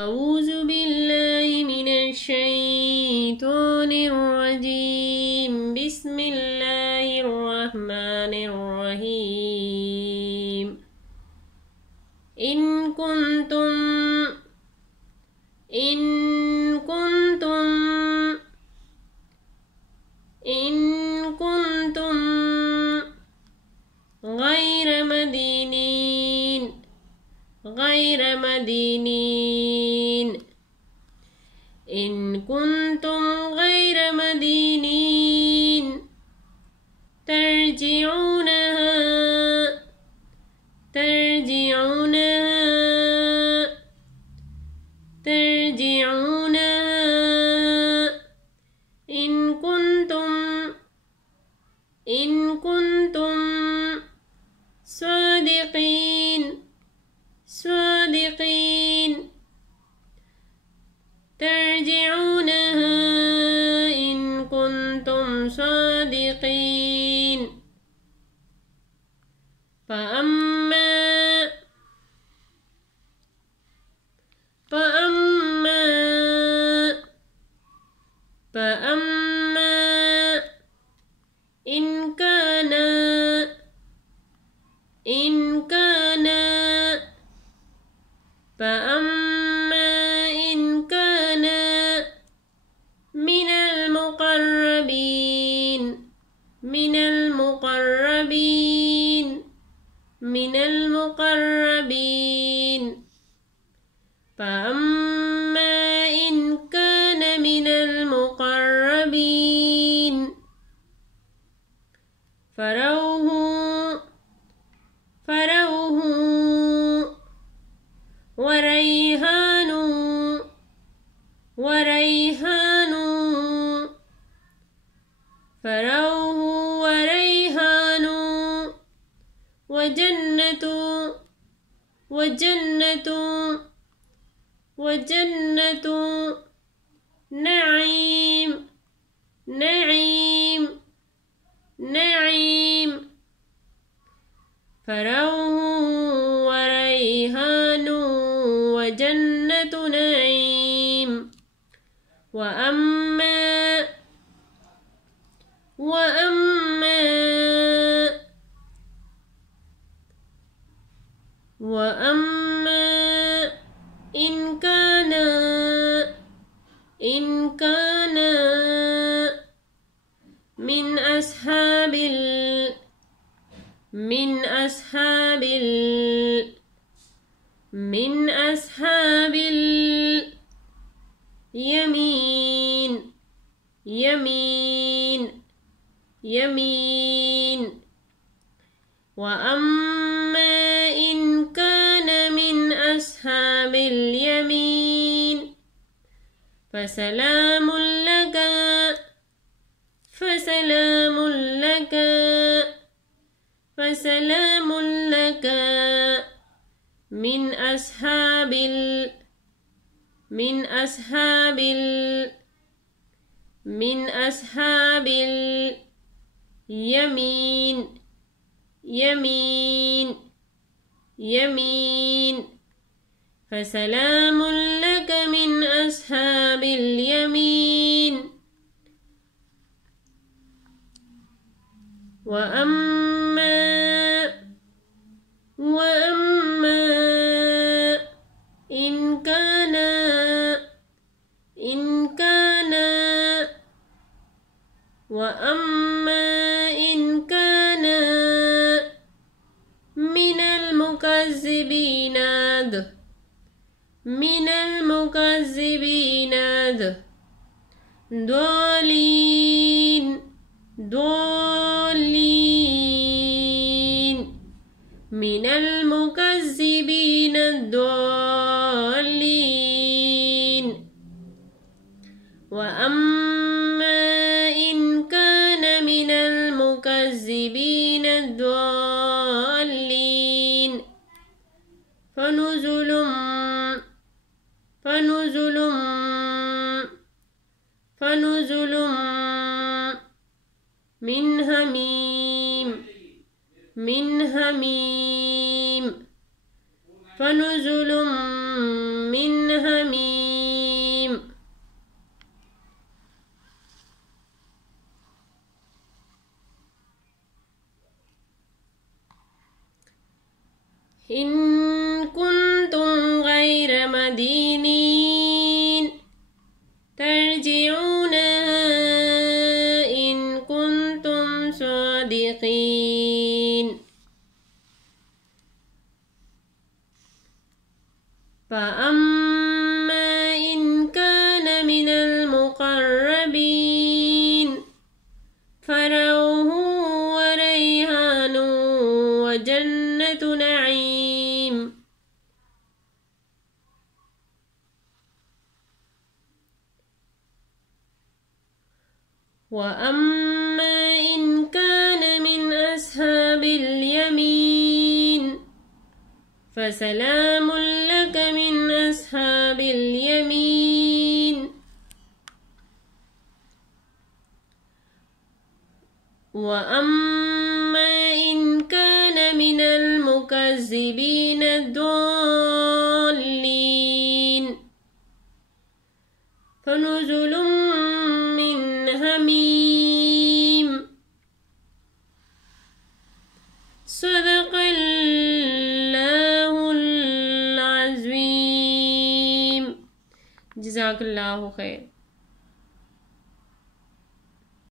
أعوذ بالله من الشيطان الرجيم بسم الله الرحمن الرحيم إن كنتم غير مدينين إن كنتم غير مدينين ترجعونها إن كنتم صادقين ترجعونها إن كنتم صادقين فأما إن كان من المقربين فأما إن كان من المقربين فروح وريحان وجنة نعيم فروح وريحان وجنة نعيم وأما إن كان من أصحاب اليمين وأما إن كان من أصحاب اليمين فسلام لك من أصحاب اليمين فسلام لك من أصحاب اليمين وأما إن كان من المكذبين ضالين من المكذبين الضالين وأما إن كان من المكذبين الضالين فنزل من حميم حميم إن كنتم غير مدينين ترجعونها إن كنتم صادقين فأما إن كان من المقربين فروح وريحان وجنة نعيم وأما إن كان من أصحاب اليمين فسلام لك من أصحاب اليمين وأما إن كان من المكذبين الضالين فنزل من حميم صدق الله العظيم. جزاک اللہ خیر.